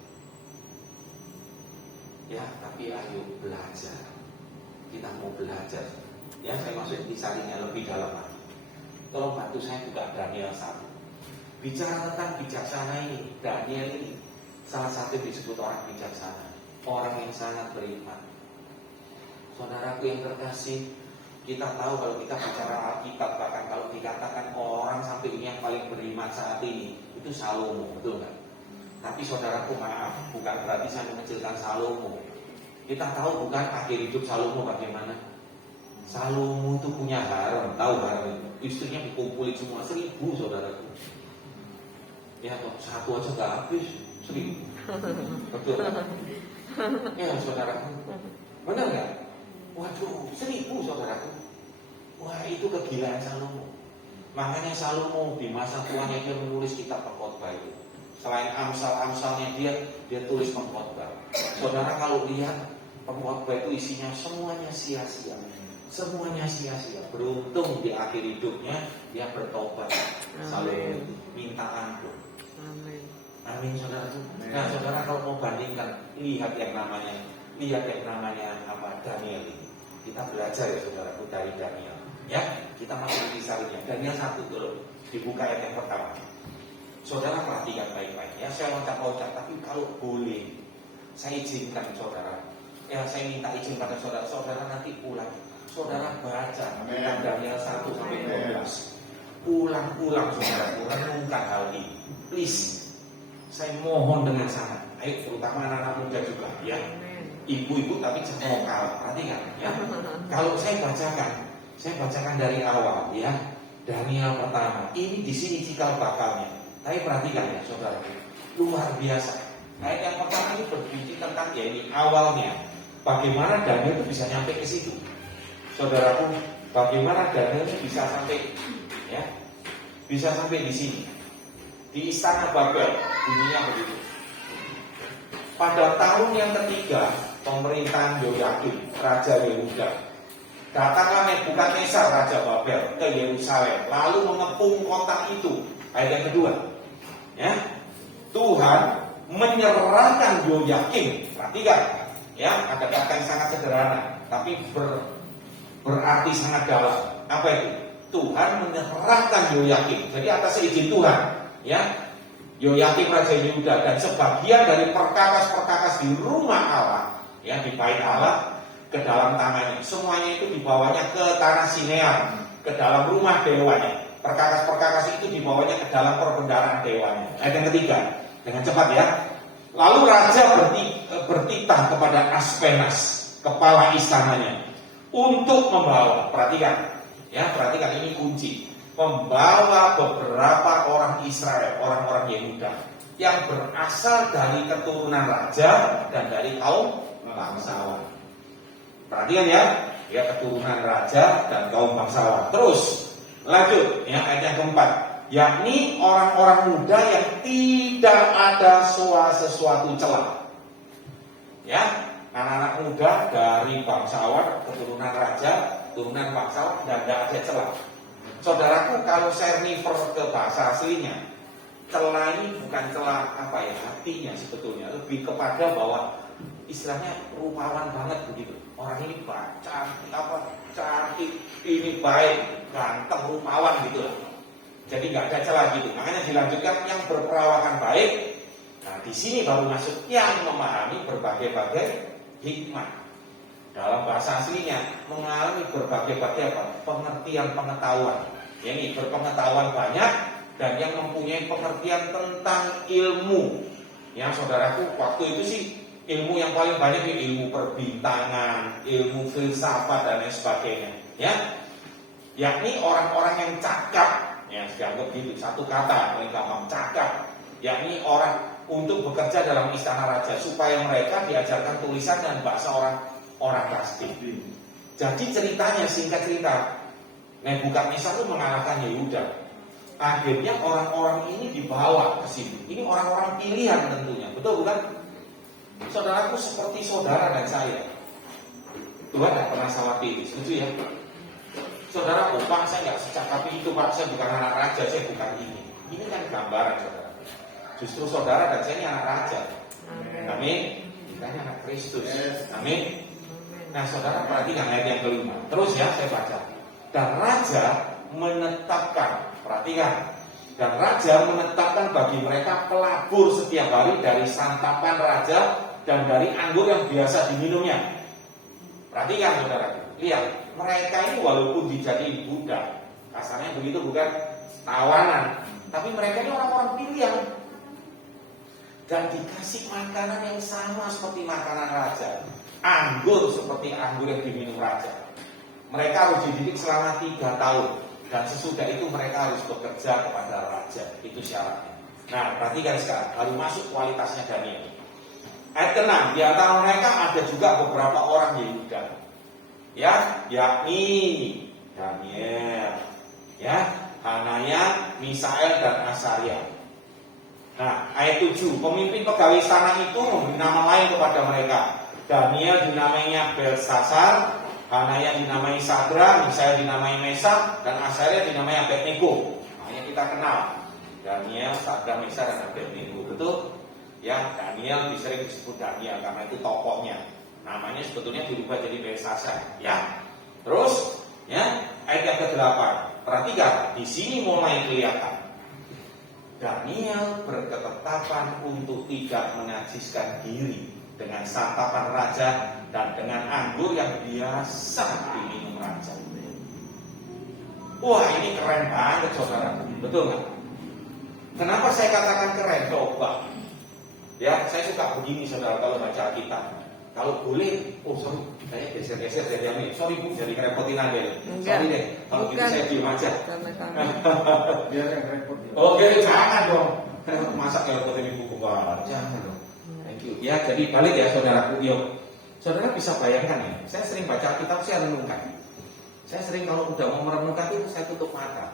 Ya, tapi ayo belajar. Kita mau belajar. Ya, saya maksud disaringnya lebih dalam lagi. Tolong bantu saya buka Daniel 1. Bicara tentang bijaksana ini, Daniel ini salah satu disebut orang bijaksana, orang yang sangat beriman. Saudaraku yang terkasih, kita tahu kalau kita bicara Alkitab, bahkan kalau dikatakan orang sampai ini yang paling beriman saat ini, itu Salomo, betul nggak? Tapi saudaraku maaf, bukan berarti saya mengecilkan Salomo. Kita tahu bukan akhir hidup Salomo bagaimana? Salomo itu punya harem, tahu harem itu? Istrinya dikumpulin semua 1000 saudaraku. Ya toh, satu aja nggak habis 1000. Betul kan? Ya saudaraku, benar nggak? Waduh, 1000 saudaraku. Wah, itu kegilaan Salomo. Makanya Salomo di masa tuanya dia menulis kitab pengkhotbah itu. Selain amsal-amsalnya dia tulis pengkhotbah. Saudara kalau lihat pengkhotbah itu isinya semuanya sia-sia. Semuanya sia-sia. Beruntung di akhir hidupnya dia bertobat. Salomo minta ampun. Amin saudara. Nah saudara kalau mau bandingkan, lihat yang namanya apa Daniel ini. Kita belajar ya saudaraku dari Daniel. Ya, kita kita masuk kisahnya. Daniel 1 dulu, dibuka ayat yang pertama. Saudara perhatikan baik-baik ya, saya loncat-loncat, tapi kalau boleh saya izinkan saudara, ya saya minta izin pada saudara nanti pulang. Saudara baca Daniel 1 sampai 12. Ulang-ulang saudara, renungkan hal ini. Please, saya mohon dengan sangat. Ayo, terutama anak-anak muda juga ya. Ibu-ibu tapi jangan kalah, perhatikan ya. Kalau saya bacakan dari awal ya. Daniel pertama, ini di sini cikal bakalnya. Tapi perhatikan ya saudara, luar biasa. Ayat yang pertama ini berbicara tentang ya ini awalnya. Bagaimana Daniel itu bisa nyampe ke situ? Saudaraku, bagaimana Daniel itu bisa sampai ya? Bisa sampai di sini. Di istana Babel, bunyinya begitu. Pada tahun yang ketiga pemerintahan Yoyakim, Raja Yehuda, datanglah Nebukadnezar Raja Babel ke Yerusalem, lalu mengepung kota itu. Ayat yang kedua, ya, Tuhan menyerahkan Yoyakim. Perhatikan, ya, ada kata yang sangat sederhana, tapi berarti sangat dalam. Apa itu? Tuhan menyerahkan Yoyakim. Jadi atas izin Tuhan, ya, Yoyakim Raja Yehuda dan sebagian dari perkakas-perkakas di rumah Allah, ya, di bait Allah, ke dalam tangannya. Semuanya itu dibawanya ke tanah Sinear, ke dalam rumah dewanya. Perkakas-perkakas itu dibawanya ke dalam perbendaharaan dewanya. Ayat yang ketiga, dengan cepat ya. Lalu raja bertitah kepada Aspenas, kepala istananya, untuk membawa. Perhatikan, ya, perhatikan ini kunci. Membawa beberapa orang Israel, orang-orang Yehuda yang berasal dari keturunan raja dan dari kaum bangsawan. Perhatikan ya keturunan raja dan kaum bangsawan. Terus lanjut, ya, ayat yang keempat, yakni orang-orang muda yang tidak ada sesuatu celah. Ya, anak-anak muda dari bangsawan, keturunan raja, keturunan bangsawan, dan tidak ada celah. Saudaraku, kalau saya refer ke bahasa aslinya, celah ini bukan celah apa ya, hatinya sebetulnya, lebih kepada bahwa istilahnya rupawan banget begitu. Orang ini cantik, ini baik, ganteng, rupawan gitu lah. Jadi nggak ada celah gitu. Makanya dilanjutkan yang berperawakan baik. Nah, di sini baru masuk yang memahami berbagai-bagai hikmah. Dalam bahasa aslinya mengalami berbagai-bagai pengertian pengetahuan. Ya, ini berpengetahuan banyak dan yang mempunyai pengertian tentang ilmu. Ya, saudaraku, waktu itu sih ilmu yang paling banyak itu ilmu perbintangan, ilmu filsafat dan lain sebagainya. Ya, yakni orang-orang yang cakap. Ya, dianggap gitu, satu kata paling gampang, cakap. Yakni orang untuk bekerja dalam istana raja supaya mereka diajarkan tulisan dan bahasa orang pasti. Jadi ceritanya, singkat cerita, Nebukadnezar itu mengalahkan Yehuda. Akhirnya orang-orang ini dibawa ke sini. Ini orang-orang pilihan tentunya, betul bukan? Saudaraku seperti saudara dan saya. Tuhan tidak pernah salah pilih, setuju ya? Saudara, Pak, saya nggak secakap itu, Pak. Saya bukan anak raja, saya bukan ini. Ini kan gambaran, saudara. Justru saudara dan saya ini anak raja. Amin. Kita ini anak Kristus. Amin. Nah, saudara perhatikan ayat yang kelima. Terus ya, saya baca. Dan raja menetapkan, perhatikan. Dan raja menetapkan bagi mereka pelabur setiap hari dari santapan raja dan dari anggur yang biasa diminumnya. Perhatikan saudara, lihat, mereka ini walaupun dijadiin budak, kasarnya begitu, bukan tawanan, tapi mereka ini orang-orang pilihan dan dikasih makanan yang sama seperti makanan raja, anggur seperti anggur yang diminum raja. Mereka harus dididik selama 3 tahun dan sesudah itu mereka harus bekerja kepada raja. Itu syaratnya. Nah, perhatikan sekarang, baru masuk kualitasnya Daniel. Ayat ke-6, di antara mereka ada juga beberapa orang Yehuda, ya, yakni Daniel, ya, Hanaya, Misael dan Asaria. Nah, ayat 7, pemimpin pegawai istana itu memberi nama lain kepada mereka. Daniel dinamainya Belsasar, Hanaya dinamai Sadra, Misael dinamai Mesak, dan Asaria dinamai Abednego. Makanya kita kenal Daniel, Sadra, Mesak, dan Abednego, betul? Ya, Daniel sering disebut Daniel karena itu tokohnya. Namanya sebetulnya berubah jadi Belsasar, ya. Terus, ya, ayat yang ke-8. Perhatikan, di sini mulai kelihatan. Daniel berketetapan untuk tidak menajiskan diri dengan santapan raja dan dengan anggur yang biasa diminum raja. Wah, ini keren banget saudara, betul nggak? Kenapa saya katakan keren? Coba, ya saya suka begini saudara kalau baca kitab. Kalau boleh, sorry, saya geser-geser dari Amin. Sorry Bu, jadi ngerepotin Anda. Sorry deh, kalau gitu saya diem aja. Biar yang repot ya. Oke, jangan dong. Masa ngerepotin Ibu Enggak, jangan dong. Thank you. Ya, jadi balik ya saudaraku. Yuk, saudara bisa bayangkan ya. Saya sering baca kitab, saya renungkan. Saya sering kalau udah mau merenungkan itu saya tutup mata.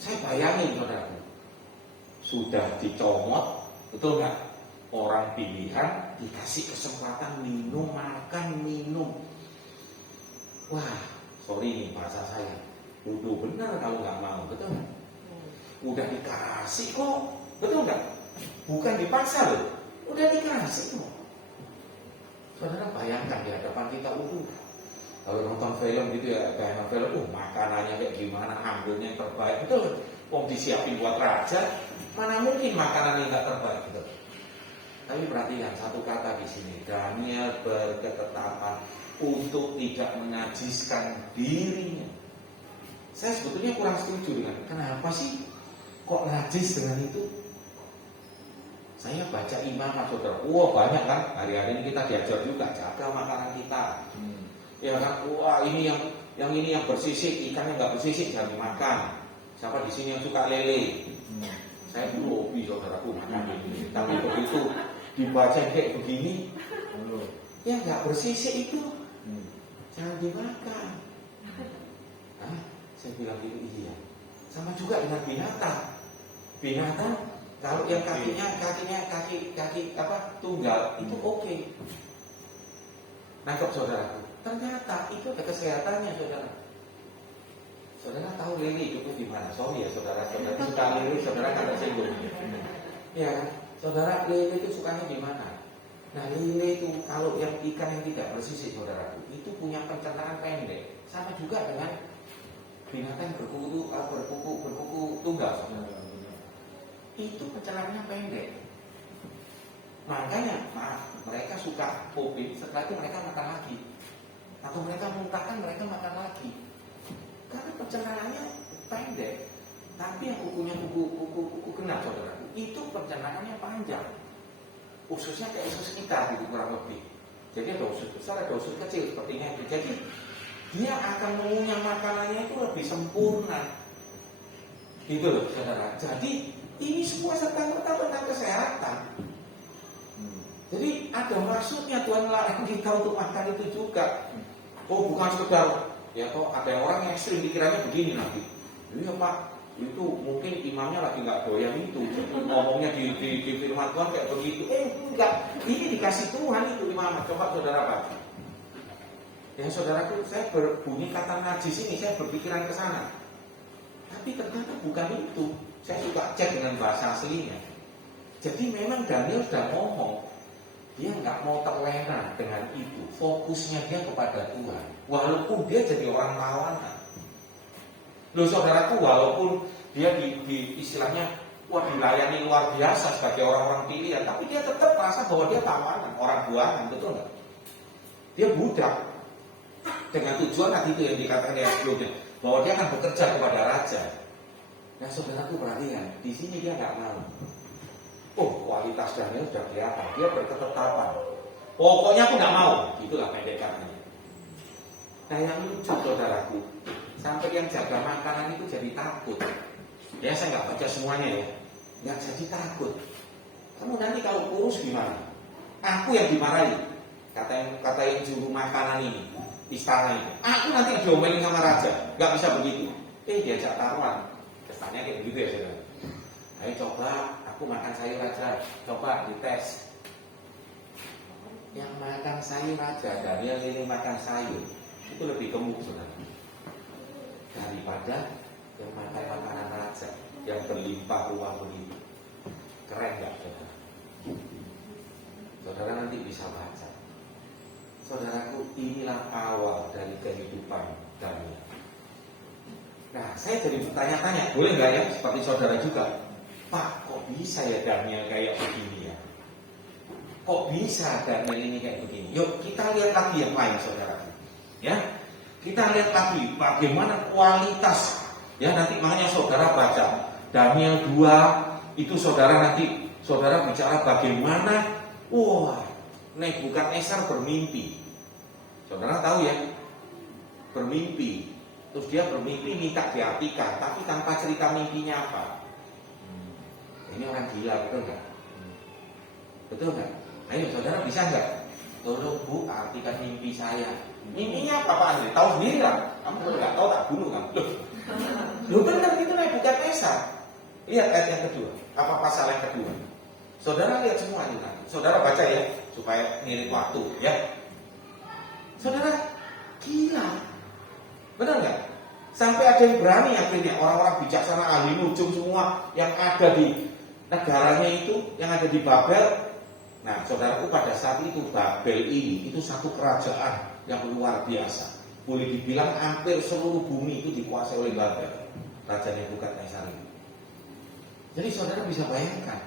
Saya bayangin saudaraku. Sudah dicomot, betul nggak? Orang pilihan dikasih kesempatan minum, makan, minum. Wah, sorry nih bahasa saya. Bodoh benar kalau nggak mau, betul nggak? Udah dikasih kok, betul nggak? Bukan dipaksa loh, udah dikasih kok. Saudara bayangkan di hadapan kita, kalau nonton film gitu ya, kayak film, makanannya kayak gimana, ambilnya yang terbaik, betul. Om disiapin buat raja, mana mungkin makanan yang nggak terbaik, betul. Tapi perhatikan satu kata di sini, Daniel berketetapan untuk tidak menajiskan dirinya. Saya sebetulnya kurang setuju dengan kenapa sih kok najis dengan itu? Saya baca iman saudara, banyak kan, hari-hari ini kita diajar juga jaga makanan kita. Ya kan, ini yang bersisik, ikan yang nggak bersisik jangan dimakan. Siapa di sini yang suka lele? Saya dulu hobi saudaraku makan lele, tapi begitu dibaca kayak begini, ya nggak bersisik itu, jangan dimakan. Saya bilang gitu, iya. Sama juga dengan binatang. Binatang kalau yang kaki tunggal itu oke. Nangkep saudara. Ternyata itu ada kesehatannya saudara. Saudara tahu lele itu di mana? Sorry ya saudara suka lele, saudara kan tersinggung. Ya kan? Saudara, lele itu sukanya di mana? Nah, lele itu kalau yang ikan yang tidak bersisik, saudara, itu punya pencernaan pendek. Sama juga dengan binatang berkuku tunggal, saudara. Itu pencernaannya pendek. Makanya, mereka suka popin, setelah itu mereka makan lagi. Atau mereka muntahkan, mereka makan lagi. Karena pencernaannya pendek. Tapi yang kukunya kuku genap saudara, itu pencernaannya panjang. Ususnya kayak usus kita gitu kurang lebih. Jadi ada usus besar, ada usus kecil sepertinya itu. Jadi dia akan mengunyah makanannya itu lebih sempurna. Gitu loh saudara. Jadi ini semua serta-merta tentang kesehatan. Jadi ada maksudnya Tuhan melarang kita untuk makan itu juga. Bukan sekedar ya toh ada orang yang ekstrim pikirannya begini nanti. Iya Pak, itu mungkin imamnya lagi nggak doyan itu, ngomongnya di firman Tuhan kayak begitu. Enggak, ini dikasih Tuhan itu imam. Coba saudara baca. Ya saudaraku, saya berbunyi kata najis ini, saya berpikiran ke sana. Tapi ternyata bukan itu. Saya suka cek dengan bahasa aslinya. Jadi memang Daniel sudah ngomong, dia nggak mau terlena dengan itu. Fokusnya dia kepada Tuhan. Walaupun dia jadi orang tawanan. Loh saudaraku, walaupun dia di istilahnya dilayani luar biasa sebagai orang-orang pilihan, tapi dia tetap merasa bahwa dia tawanan, orang buangan, betul nggak? Dia budak. Dengan tujuan nanti itu yang dikatakan dia sebelumnya, bahwa dia akan bekerja kepada raja. Nah saudaraku perhatikan, di sini dia nggak mau. Kualitas Daniel sudah kelihatan, dia berketetapan. Pokoknya aku nggak mau, itulah pendekannya. Nah yang lucu saudaraku, sampai yang jaga makanan itu jadi takut. Ya saya nggak baca semuanya ya, nggak jadi takut. Kamu nanti kalau kurus gimana? Aku yang dimarahi. Kata yang juru makanan ini, istana ini. Aku nanti diomelin sama raja, nggak bisa begitu. Diajak taruhan, kesannya kayak begitu ya saudara. Ayo coba, aku makan sayur raja, coba dites. Yang makan sayur raja, Daniel ini makan sayur, itu lebih gemuk saudara. Daripada yang makan makanan raja yang berlimpah ruah begitu. Keren gak saudara? Saudara nanti bisa baca. Saudaraku, inilah awal dari kehidupan Daniel. Nah, saya jadi bertanya-tanya, boleh nggak ya seperti saudara juga? Pak, kok bisa ya Daniel kayak begini ya? Kok bisa Daniel ini kayak begini? Yuk kita lihat lagi yang lain saudara. Ya, kita lihat lagi bagaimana kualitas. Ya nanti makanya saudara baca Daniel 2 itu saudara bicara bagaimana. Wah, Nebukadnezar bermimpi. Saudara tahu ya, bermimpi. Terus dia bermimpi minta diartikan, tapi tanpa cerita mimpinya apa. Ini orang gila, betul nggak? Betul nggak? Ayo saudara bisa nggak? Tolong Bu, artikan mimpi saya. Mimpinya apa Pak Andri? Tahu sendiri lah. Kamu kalau nggak tahu tak bunuh kamu. Loh benar itu Nebukadnezar. Lihat ayat yang kedua. Apa pasal yang kedua? Saudara lihat semua ini nanti. Saudara baca ya, supaya ngirit waktu ya. Saudara gila. Benar nggak? Sampai ada yang berani akhirnya orang-orang bijaksana ahli nujum semua yang ada di negaranya itu, yang ada di Babel. Nah, saudaraku pada saat itu Babel ini itu satu kerajaan yang luar biasa. Boleh dibilang hampir seluruh bumi itu dikuasai oleh Babel. Raja Nebukadnezar ini. Jadi saudara bisa bayangkan,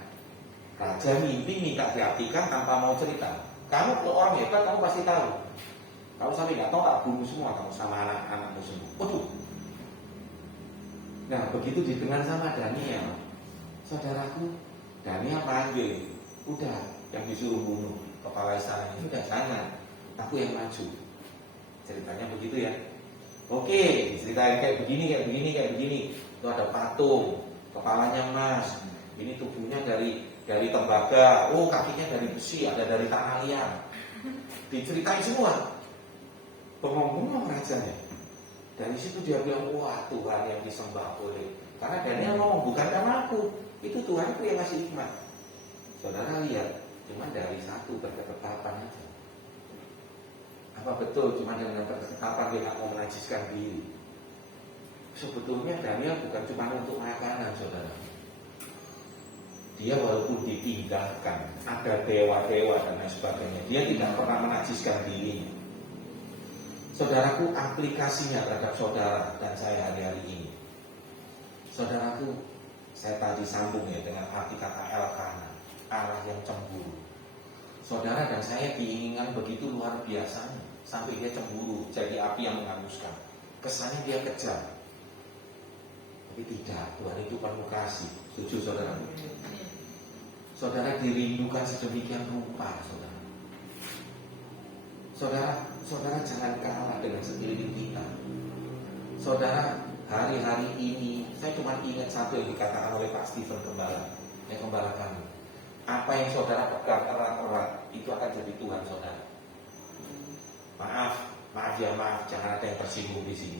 raja mimpi minta diartikan tanpa mau cerita. Kamu kalau orang hebat kamu pasti tahu. Kalau sampai nggak tahu tak bunuh semua kamu sama anak-anakmu semua. Waduh. Nah begitu didengar sama Daniel, saudaraku, Daniel panggil, udah yang disuruh bunuh kepala istana ini udah jangan, aku yang maju. Ceritanya begitu ya. Oke, ceritain kayak begini. Itu ada patung, kepalanya emas, ini tubuhnya dari tembaga, oh kakinya dari besi, ada dari tanah liat. Diceritain semua. Pengomong rajanya. Dari situ dia bilang, wah Tuhan yang disembah boleh. Karena Daniel ngomong, bukan karena aku, itu Tuhan itu yang ngasih hikmat. Saudara lihat, cuma dari satu berketetapan aja. Apa betul cuma dengan berketetapan dia nggak mau menajiskan diri? Sebetulnya Daniel bukan cuma untuk makanan, saudara. Dia walaupun ditinggalkan, ada dewa-dewa dan lain sebagainya, dia tidak pernah menajiskan dirinya. Saudaraku, aplikasinya terhadap saudara dan saya hari-hari ini. Saudaraku, saya tadi sambung ya dengan arti kata Elkana, Allah yang cemburu. Saudara dan saya diinginkan begitu luar biasanya, sampai dia cemburu, jadi api yang menghanguskan. Kesannya dia kejam. Tapi tidak, Tuhan itu penuh kasih. Setuju saudara? Saudara dirindukan sedemikian rupa, saudara. Saudara jangan kalah dengan sekeliling kita. Saudara, hari-hari ini saya cuma ingat satu yang dikatakan oleh Pak Stephen Gembala, yang gembala kami. Apa yang saudara pegang erat-erat itu akan jadi Tuhan saudara. Maaf, jangan ada yang tersinggung di sini.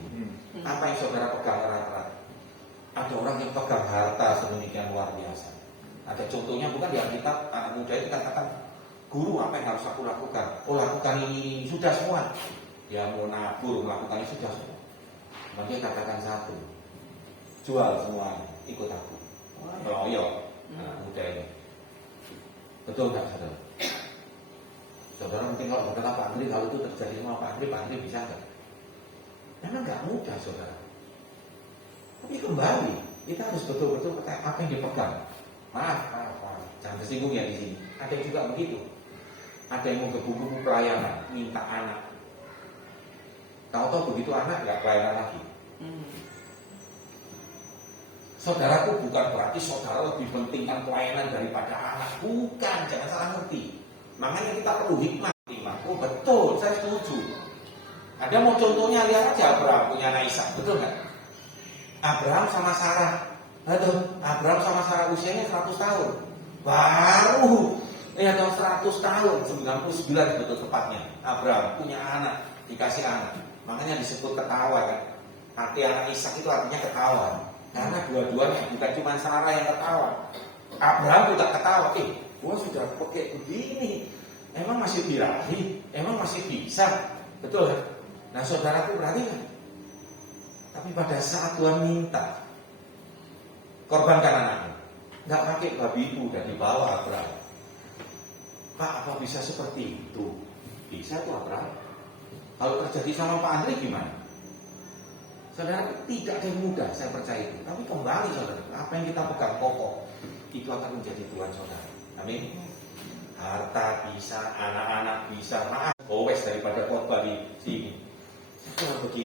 Apa yang saudara pegang erat-erat? Ada orang yang pegang harta sedemikian luar biasa. Ada contohnya bukan di Alkitab, anak muda itu katakan, guru apa yang harus aku lakukan? Oh lakukan ini, sudah semua. Dia mau nabur, melakukannya sudah semua. Maka dia katakan satu, jual semuanya, ikut aku. Loyal, anak muda ini. Betul nggak saudara? Saudara mungkin kalau berkata Pak Andri, kalau itu terjadi sama Pak Andri bisa nggak? Memang nggak mudah saudara. Tapi kembali, kita harus betul-betul apa yang dipegang. Maaf, jangan tersinggung ya di sini. Ada yang juga begitu. Ada yang mau gebu-gebu pelayanan, minta anak. Tahu-tahu begitu anak nggak pelayanan lagi. Saudaraku, bukan berarti saudara lebih pentingkan pelayanan daripada anak. Bukan, jangan salah ngerti. Makanya kita perlu hikmah. Oh betul, saya setuju. Ada mau contohnya, lihat aja Abraham punya anak Ishak, betul nggak? Abraham sama Sarah. Aduh, Abraham sama Sarah usianya 100 tahun. Baru lihat 100 tahun, 99 betul tepatnya. Abraham punya anak, dikasih anak. Makanya disebut ketawa kan. Arti anak Ishak itu artinya ketawa. Karena dua-duanya bukan cuma Sarah yang ketawa. Abraham juga ketawa. Gua sudah pakai begini. Emang masih birahi? Emang masih bisa? Betul kan? Nah saudaraku perhatikan. Tapi pada saat Tuhan minta, korbankan anaknya, nggak pakai babi ibu dan dibawa Abraham. Pak, apa bisa seperti itu? Bisa tuh Abraham. Kalau terjadi sama Pak Andri gimana? Saudara, tidak ada yang mudah, saya percaya itu. Tapi kembali saudara, apa yang kita pegang kokoh, itu akan menjadi Tuhan saudara. Amin. Harta bisa, anak-anak bisa, maaf, gowes daripada khotbah di sini. Saya begini.